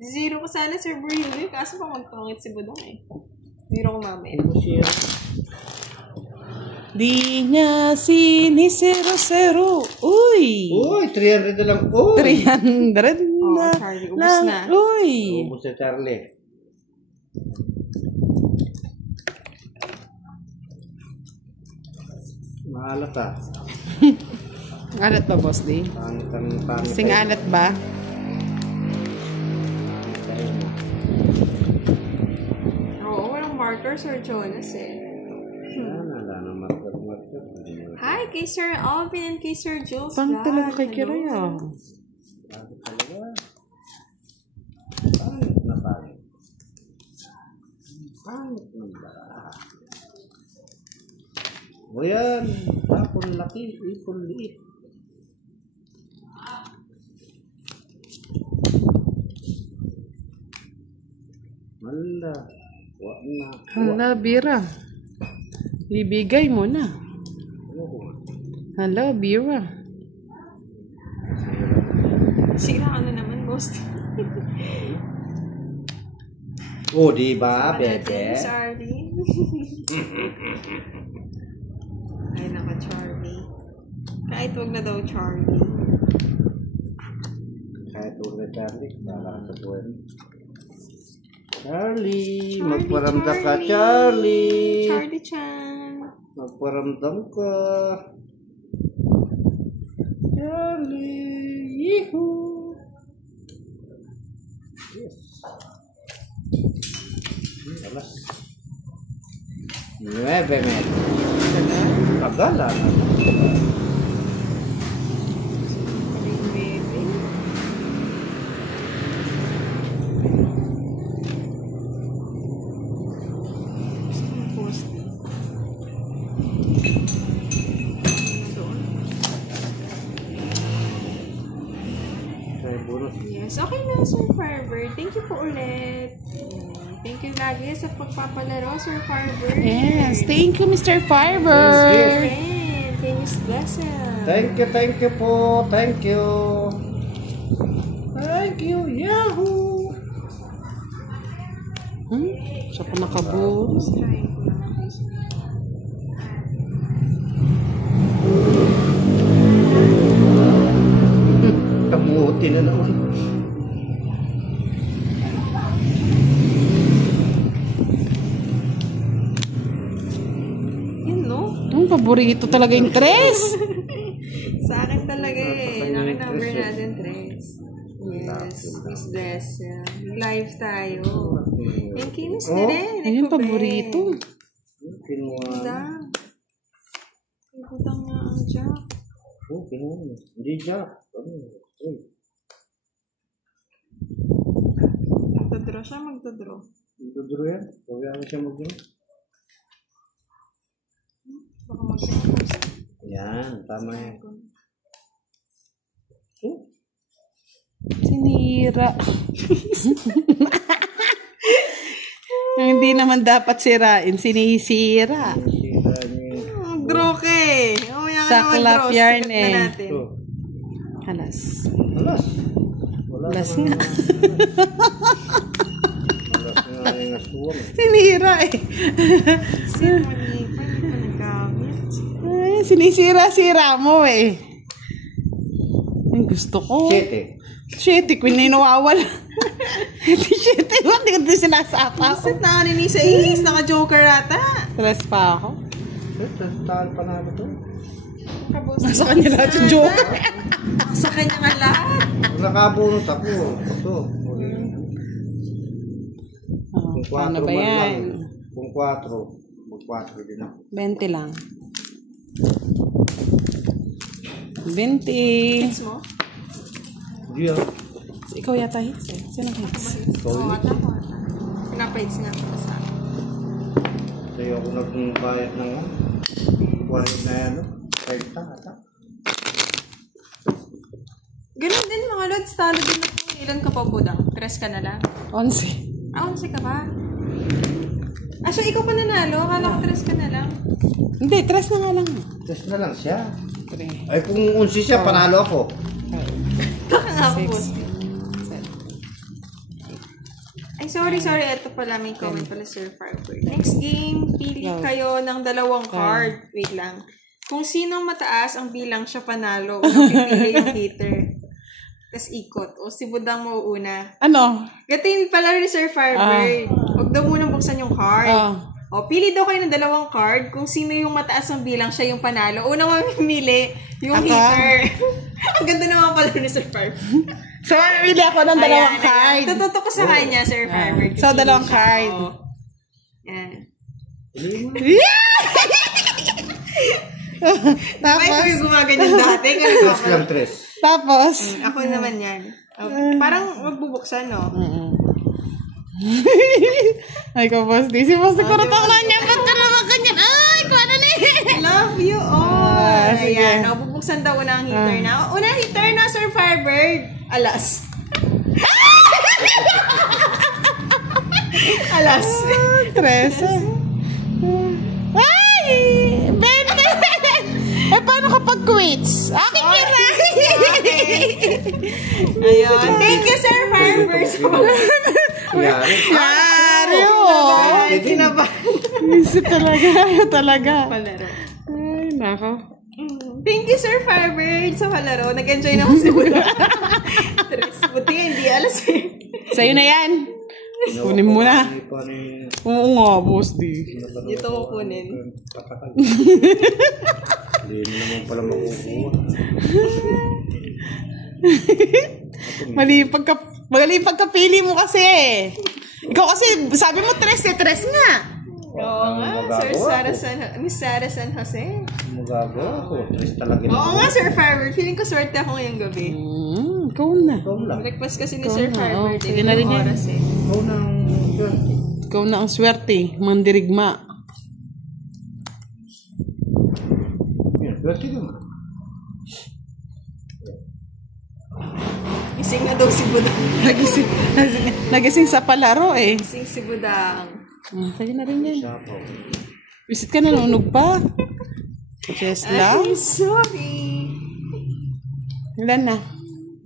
Zero ko sana, Sir Burhilo. Kaso pa magpangit si Budong eh. Zero ko mamaya. Di niya sinisero-sero. Uy! Uy, 300 na lang. Uy! 300 na. Charlie, ubus na. Uy! Ubus na, Charlie. Maalat ah. Alat ba, Boss D? Pangit. Sing alat ba? Oo, walang marker, Sir Jonas eh. Wala na marker. Hi kay Sir Alvin and kay Sir Jules. Pangit talaga kay Kiray ah. Pangit na pangit. Pangit na ba? O yan, tapon laki, ipon liit. Hala, wak na. Hala, Bira. Ibigay mo na. Hala, Bira. Sira ka na naman, boss. Oh, di ba, bebe? Sorry. Ay, naka Charlie. Kahit wag na daw Charlie. Kahit huwag na Charlie, baka sa buwan. Charlie, magparamdam ka, Charlie. Charlie-chan. Magparamdam ka. Charlie, yehoo. Yes. Alas. 9 metros. Tagalan. Yes, okay na, Sir Firebird. Thank you po ulit. Thank you lagi sa pagpapalaro, Sir Firebird. Yes, thank you, Mr. Firebird. Friend, kay Miss Blessing. Thank you po. Thank you. Thank you, Yahoo! Siya pa nakabulos. Trying ko naman kayo. Kabuti na naman. Yun, no? Ang paborito talaga yung tres. Sa akin talaga eh. Laki number natin, Tres. Yes, Miss Bless. Live tayo. Thank you, Miss Tere. Ayun, paborito. Kinuha. Butang. Butang nga ang jack. Oh, kinuha. Hindi jack. Magtadraw siya, magtadraw. Magdodro yan. Pagkakang siya magdodro. Baka mag-post. Yan, tama yan. Sinira. Hindi naman dapat sirain. Sinisira. Draw ka eh. Oh, yan ka Saklap naman, draw. yarn Sikat na eh. natin. Halas. Alas. Alas nga. Alas nga yung aswang. Sinira eh. Sino hindi pa nagkamit? Ay, sinisira-sira mo eh. Ang gusto ko. 7. 7, kung ninawawala. Hindi 7, hindi ko sinasapa ko. Basit na ni sa is. Naka-joker ata. Stress pa ako. Tahan pa namin ito. Nasa kanya lahat yung joker. Sa kanya nga lahat. Nakabunot ako. Ito. Kung 4 Paano ba man lang. yan? Kung 4, mag-4 din ako. 20 lang. 20. Hits mo? Hindi ah. Ikaw yata hits eh. Sino hits? Oo, ata ko. Pinapahits nga ako sa akin. Sa'yo ako nagbayad ng 40 na yan. 5 ata. Ganun din mga lods. Talo din ako. Ilan ka pa, Budang? 3 ka na lang? 11. Ah, 11 ka ba? Ah, so ikaw pa nanalo? Akala ko 3 ka na lang. Hindi, 3 na nga lang. Test na lang siya. 3. Ay kung 11 siya, panalo ako. Baka nga ako, boss. 6. 7. 8. Ay, sorry. Ito pala, may comment pala, Sir Firebird. Next game, pili kayo ng dalawang card. Wait lang. Kung sinong mataas ang bilang siya panalo, unang pipili yung hitter. Tapos ikot. O si Budang mauuna. Ano? Gatin pala rin, Sir Firebird. Huwag daw munang buksan yung card. O, pili daw kayo ng dalawang card. Kung sino yung mataas ang bilang, siya yung panalo. Unang mamimili, yung hitter. Ang ganda naman pala ni Sir Firebird. So, mamimili ako ng dalawang card. Tututo ko sa kanya, Sir Firebird. So, dalawang card. Yan. Tapos, Ikaw yung gumaganyan dati. Tres lang, tres. tapos, Ako naman yan. Parang magbubuksan, no? ay ko, boss D. Si boss, kurotang na niya. Ba't ka naman kanyan? Ay, kuha na ni. Love you all. Sige. Ayan. Bubuksan daw unang hitter na. Unang hitter na, Sir Firebird. Alas. Alas. 13. Ay! 20! Eh, paano kapag quits? Akin yun na! Ayun. Thank you, Sir Firebird. Yari. Yari, oh! Kinabahan. Isip talaga. Palaro. Ay, nako. Thank you, Sir Firebird, sa palaro. Nag-enjoy naman si Buda. Buti hindi alas eh. Sa'yo na yan. Kunin mo na. Oo nga, boss D. Dito ko kunin. Hindi mo naman pala makukuha. Mali pagkapili mo kasi. Ikaw kasi, sabi mo tres nga. Oo nga, Miss Sarah San Jose. Magagawa ko. Tres talaga. Oo nga, Sir Firebird. Feeling ko swerte ako ngayong gabi. Ikaw na. Breakfast kasi ni Sir Firebird. Sige na rin yan. Oras eh. Ikaw nang swerte. Ikaw na ang swerte. Mandirigma. Yan, swerte naman. Gising na daw si Budang. Nagising sa palaro eh. Gising si Budang. Sige na rin yan. Sapaw. Visit ka nanunog pa. Just lang. Ay, sorry. Ilan na?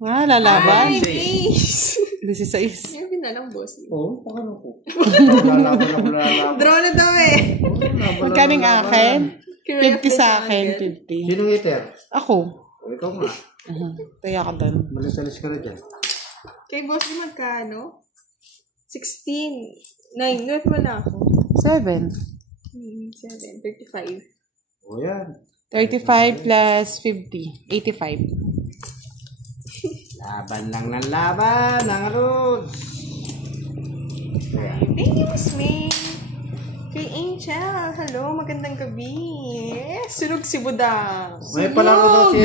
Lalaban. Ay, please. 16. Yung pinalang boss. Oo, paano ko? Lalaban. Draw na daw eh. Magkaning akin? 50 sa akin. 50. Sinong iter? Ako. O, ikaw nga. Kaya ka doon. Malis-alis ka na dyan. Kay boss yung magkano? 16. 9. Not mo na ako. 7. 7. 35. O yan. 35 plus 50. 85. Laban lang ng laban. Ang Rods. Ayan. Thank you, Miss May. Kay Angel. Hello, magandang gabi. Sunog si Budang. May palaro daw si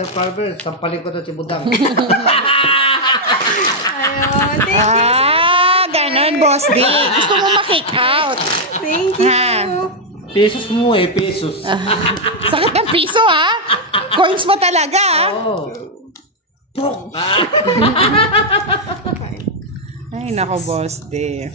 Sir Firebird. Sampalin ko daw si Budang. Ayun. Thank you. Ganon, boss D. Gusto mo ma-kick out. Thank you. Pesos mo eh, pesos. Sakit ng piso, ha? Coins mo talaga, ha? Oo. Ay, nako, boss D.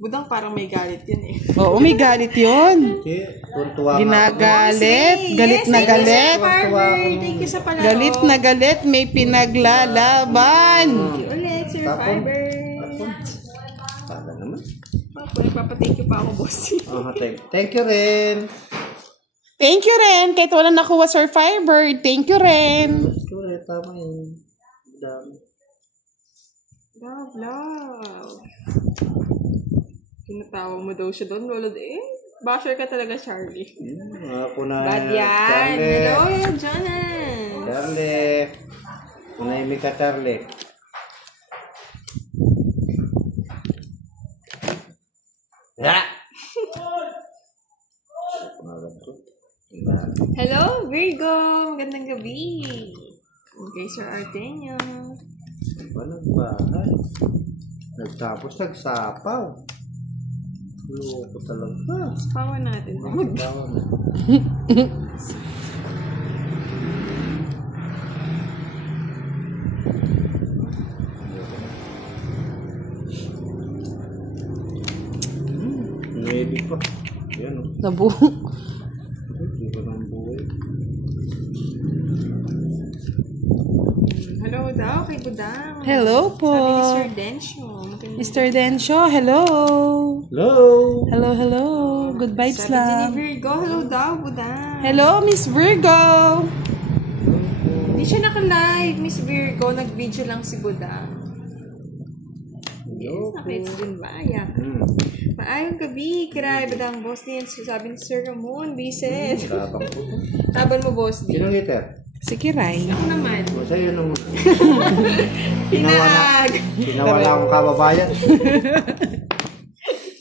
Budang parang may galit yun eh. Oo, may galit yun. Tuntua nga ako. Ginagalit. Galit na galit. Thank you sa palaro. Galit na galit. May pinaglalaban. Thank you ulit, Sir Firebird. Tala naman. Ako, nagpapathank you pa ako, boss. Thank you rin. Thank you rin. Kahit wala nakuha, Sir Firebird. Thank you rin. Tama yun. Dami. Love. Tinatawag mo daw siya doon, Lolo. Basher ka talaga, Charlie. Ako na. Bad yan. Hello, Jonas. Charlie. Manahimik ka, Charlie. Hello, Virgo. Magandang gabi. Okay, Sir Artenio. Ba nagbahay? Nagtapos nagsapaw. Loko talaga. Pawan natin. Magbawa na. Maybe pa. Yan o. Nabuo. ng buhay. Hello daw kay Budang. Hello po. Sabi ni Sir Dencio. Mr. Dencio, hello. Hello! Hello, hello. Good vibes Sabi din ni lang. Virgo. Hello daw, Budang. Hello, Miss Virgo. Hindi siya naka-live, Miss Virgo. Nag-video lang si Budang. Yes, nakits din ba? Yeah. Maayong gabi, kiray, Budang boss din. Sabi ni Sir Ramon, Biset. Tapang po. Taban mo, boss din. Sinong iter? Si Kiray. Ako naman. O, sa'yo nung Hinag. pinawala akong kababayan.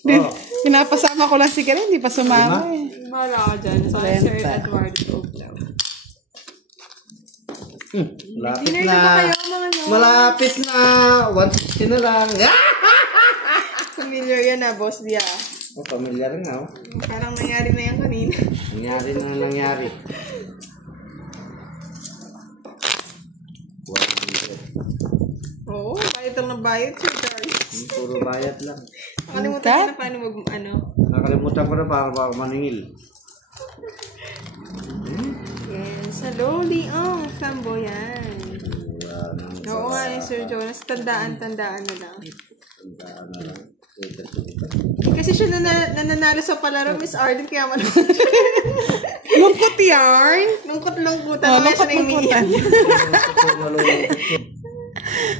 Oh, Pinapasama ko lang si Kiray, hindi pa sumama eh. Wala ka dyan. Sorry, Sir Eduardo Oglaw. malapit Dinner na. na ba kayo, mga no? Malapit na. 160 na lang. Familiar yan na, boss Dia. Oh, pamilyar nga. Oh. Parang nangyari na yan kanina. Nangyari na nangyari. 100. Oo, bayad lang ng bayad, Sir Charles. Puro bayad lang. Nakalimutan ko na paano Nakalimutan ko na para maningil. Yes, hello, Leong. Flamboyan. Oo nga, Sir Jonas. Tandaan na lang. Kasi siya nananalo sa palaro, Miss Arden, kaya Lungkot yarn. lungkot-lungkutan. Oh, Mamaya siya na lungkot-lungkutan.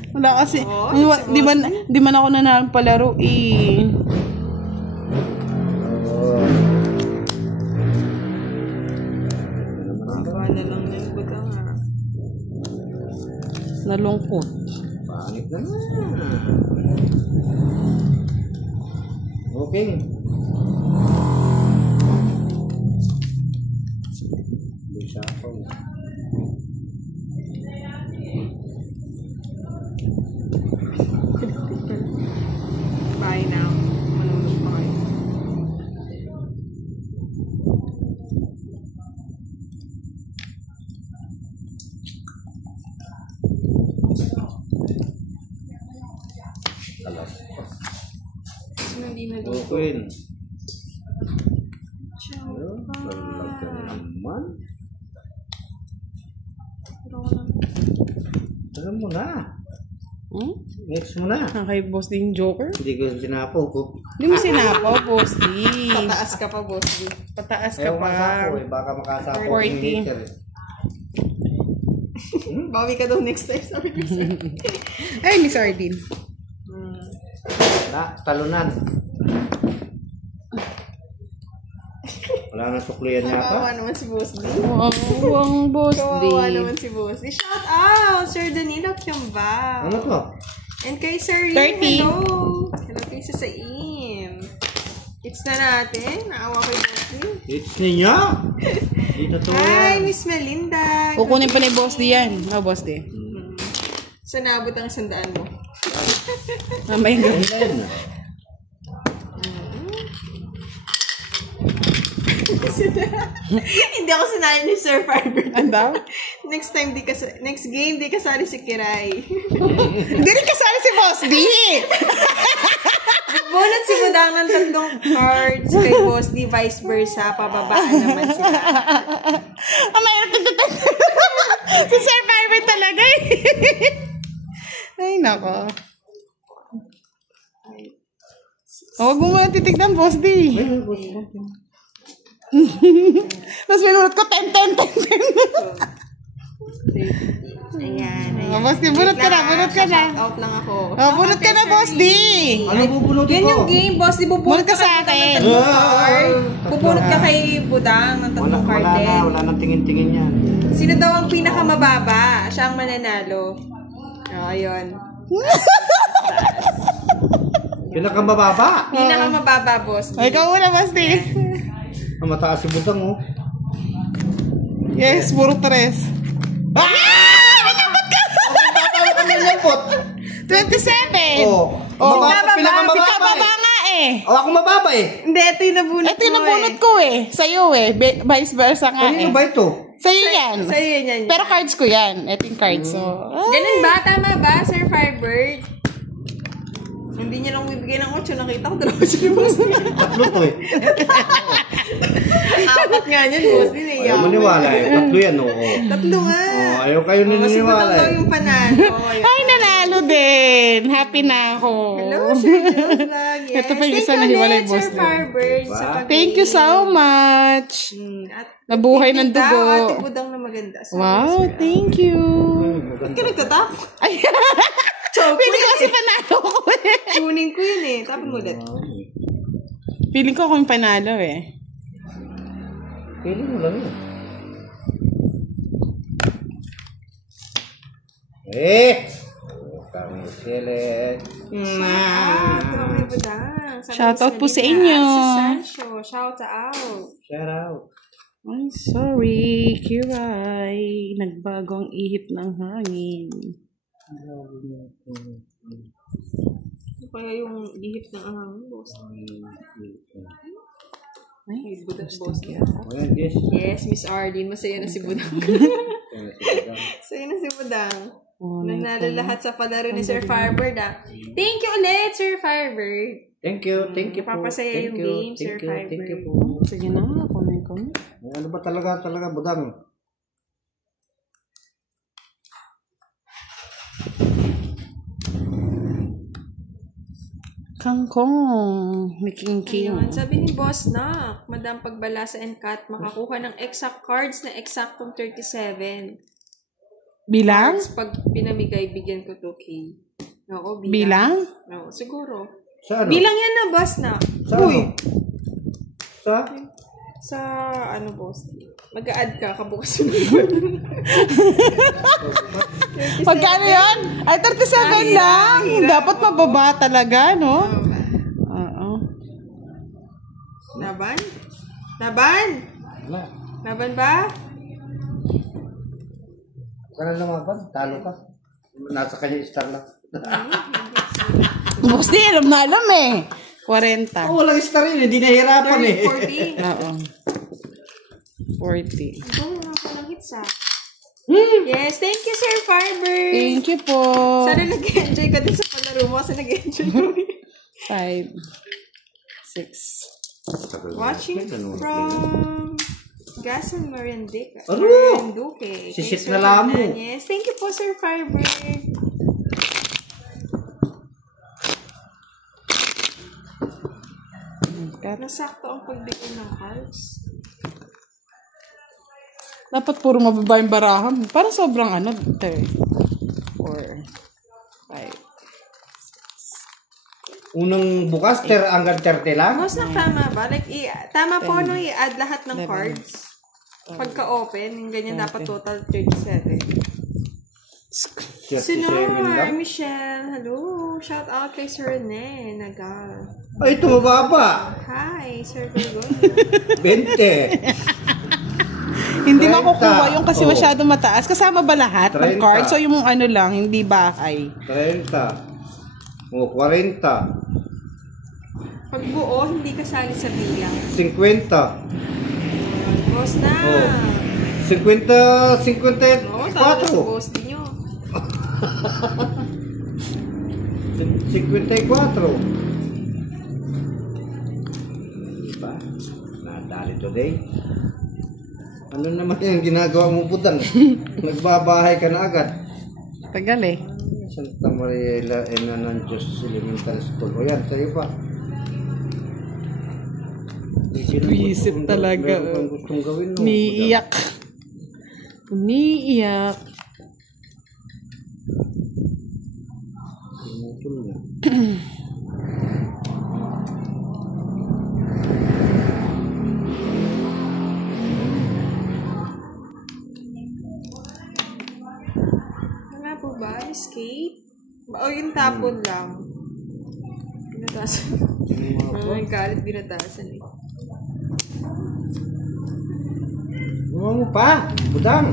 Wala kasi, Oo, di man ako nanalo palaro eh. Gawa na lang yan, buta nga. Nalungkot. Pangit na nga. Okay. Bisa ako. Bye now. Manulog pa kayo. Hindi na dito. Queen. Ciao. Naman. Alam mo na. Next mo na. Kay boss din Joker. Hindi ko sinapo ko. Hindi mo sinapo, boss D. Pataas ka pa, boss. Pataas ka Ayaw pa. makasapo eh. Baka makasapo yung 40. hater eh. Bawi ka daw next time, sabi ko sa'yo. Ay, Miss Ardin. Talunan. Wala na suklian niya Kawawa pa. naman si Boss D. Wow, ang boss Kawawa D. naman si Boss D. Shout out, Sir Danilo Kiambao. Ano to? And kay Sir Rim, 30. hello. Hello kay sa Saim. It's na natin. Naawa kay Boss D. It's niya. Dito to Hi, yan. Miss Melinda. Kukunin pa ni boss D yan. Oh, boss D. Sa nabot ang sandaan mo. Mamayang gabi. Ayan. Hindi ako sinayin ni Sir Fiber. Andaw? Next game, di kasali si Kiray. Hindi rin kasali si boss D. Bunot si Budang ng 3 cards kay Boss D, vice versa. Pababaan naman sila. Mayroon si Sir Fiber talaga eh. Ay, nako. Huwag mo muna titignan, boss D. Tapos minunod ko, 10. Ayan. Oh, boss D, bunot ka na, bunot ka na. Shout out lang ako. Oh, bunot ka na, boss D. Ano bubunutin Yan ko? yung game, Boss D. Bunot ka sa akin. Bubunot ka kay Budang ng 3 card din. Wala nang tingin-tingin yan. Sino daw ang pinakamababa? Siya ang mananalo. Oh, ayun. Pinakamababa. Pinakamababa, Boss D. Ay, ikaw muna, boss D. Ang mataas si Budang oh. Yes, puro 3. Lempot. 27. Oh. Si kababa nga eh. Oh, ako mababa eh. Hindi, ito yung nabunot Ito yung nabunot ko eh. Sa'yo eh. Vice versa nga Kanino eh. ba ito? Sa'yo yan. Sa'yo yan. Pero cards ko yan. Ito yung cards. So, Ganun ba? Tama ba, Sir Firebird? Hindi niya lang bibigay ng 8. Nakita ko 2 siya ni Boss D. Tatlo to eh. 4 nga niyan, Boss D. naiyak. Ayaw maniwala eh. Tatlo yan, oo. Tatlo nga. Ayaw kayo Kasi naniniwala daw eh. yung panalo. Ay, nanalo din. Happy na ako. Hello, Sir Jules Vlog. Yes. Ito pa yung isa na hiwalay, boss. Sir Firebird. Sa Thank you so much. At Nabuhay ng dugo. Ate Budang na maganda. Wow, thank you. Ba't ka nagtatap? Ay, pili ko kasi panalo ko eh. Tuning ko yun eh. Tapon mo ulit. Feeling ko ako yung panalo eh. Pili mo lang yun. Kami silet. Ate Budang. Shoutout po sa inyo. Sancho. Shout out. Shout out. I'm sorry, Kiray. Nagbago ang ihip ng hangin. Ano kaya yung ihip ng ahang boss? Ay, Budang boss. Ayan, yes. Yes, Miss Arlene. Masaya na si Budang. Masaya na si Budang. Nanalo lahat sa palaro ni Sir Firebird Thank you ulit, Sir Firebird. Thank you po. Papasaya yung game, Sir Firebird. Thank you po. Sige na, comment ko. Ano ba talaga budang? Kangkong. May king. Ayun, sabi ni Boss Nak, Madam Pagbala sa NCAT, makakuha ng exact cards na eksaktong 37. Bilang? Cards, pag pinamigay, bigyan ko 2K. Oo, Bilang? Oo, siguro. Sa ano? Bilang yan na, Boss Nak. Sa ano? Sa? Sa, ano, Boss? Mag-a-add ka, kabukas yung Pagkano yun? Ay, 37 lang. Dapat mababa talaga, no? Oo. Laban? Laban? Wala. Laban ba? Ka na lumaban, talo ka. Nasa kanya star lang. Boss, di alam na alam eh. 40. Oh, walang star yun, hindi nahirapan eh. 40. Oo. 40. Oo, walang hits Yes, thank you, Sir Firebird. Thank you po. Sana nag-enjoy ka din sa palaro mo kasi nag-enjoy kami. 5, 6. Watching from Gasan Marinduque. Ano? Marinduque. Si Thanks, shit Sir na lang mo. Fernandez. Yes, thank you po, Sir Firebird. Nasakto ang pagbigay ng cards. Dapat puro mababa yung barahan. Parang sobrang ano. 3, 4, 5. Unang bukas, hanggang 30 lang. Boss, na tama ba? Like, tama po no, i-add lahat ng cards. Pagka-open, yung ganyan dapat total 37. 37 Sinor, lang. Michelle, hello. Shout out kay Sir Rene, Nagal. Ay, ito mababa. Hi, Sir Virgo. 20. Hindi 30. makukuha yung kasi Oh. masyado mataas. Kasama ba lahat ng 30. cards? So yung ano lang, hindi bahay. 30. O, 40. Pag buo, hindi kasali sa bilang. 50. Boss na. Oh. 50, 54. Oo, tama na boss din nyo. 54. Diba? Nadali today. Ano naman yung ginagawa mo budang? Nagbabahay ka na agad. Tagal eh. Santa Maria Elena ng Diyos Elementary School. O yan, sa'yo pa. Isip talaga. Meron kang gustong gawin, no? Umiiyak. Umiiyak. Wala po ba? Escape? O yung tapon lang. Binatasan. Ang galit binatasan eh. Buwa mo pa, budang.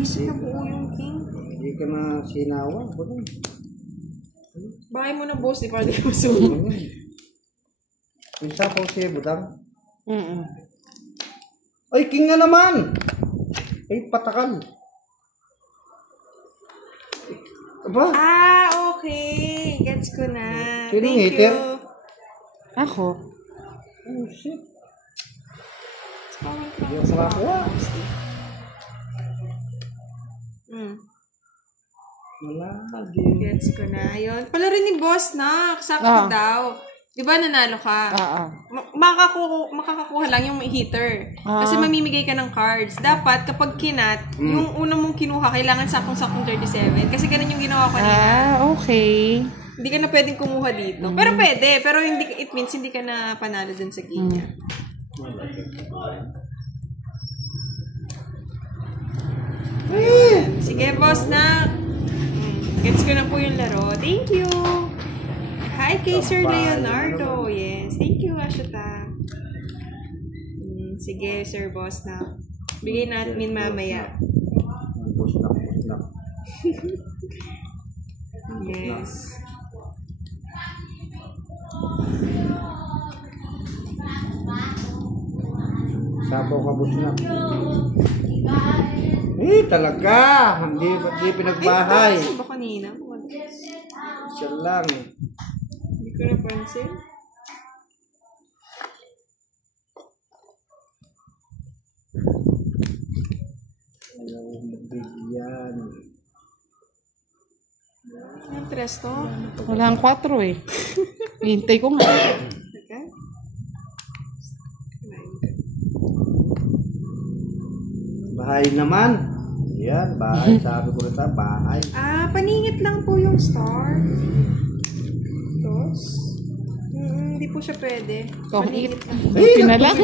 Kasi nabuo yung king. Hindi ka na sinawa, budang. Bahay mo na boss, di pa rin masunog. Pinsa po siya, budang. Mm-mm. Ay, king na naman! Ay, patakal. Aba? Okay. Gets ko na. Sino Thank hater? you. Ako. Oh, shit. Hindi ako makakuha. Wala. Gets ko na. Ayun. Pala rin ni boss na. Sakto daw. Di ba nanalo ka? Makakakuha lang yung heater. Kasi mamimigay ka ng cards. Dapat kapag kinat, yung una mong kinuha, kailangan sakong-sakong 37. Kasi ganun yung ginawa ko kanina. Okay. Hindi ka na pwedeng kumuha dito. Pero pwede. Pero hindi, it means hindi ka na panalo dun sa game niya. Sige, boss na. Gets ko na po yung laro. Thank you. Hi kay Sir Leonardo. Yes. Thank you, Ashita. Sige, Sir Boss na. Bigay natin mamaya. Yes. Sabaw ka, boss na. Talaga. Hindi pinagbahay. Saan ba kanina? Siya lang. Hindi ko napansin. Ayaw magbigyan. Ang tres to? Wala ang 4 eh. Hintay ko nga. Okay. Bahay naman. Yan, bahay. Sabi ko rin bahay. Paningit lang po yung star. Dos. Hindi po siya pwede. Paningit lang. Buti na lang.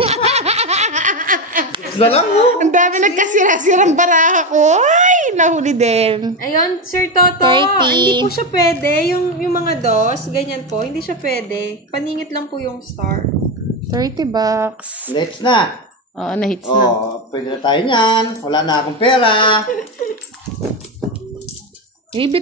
Dalang mo. Ang dami nagkasira-sirang baraka ko. Ay, nahuli din. Ayun, Sir Toto. 30. Hindi po siya pwede. Yung mga dos, ganyan po. Hindi siya pwede. Paningit lang po yung star. $30. Let's na. Oo, na-hits na. Pwede na tayo niyan. Wala na akong pera. Ibig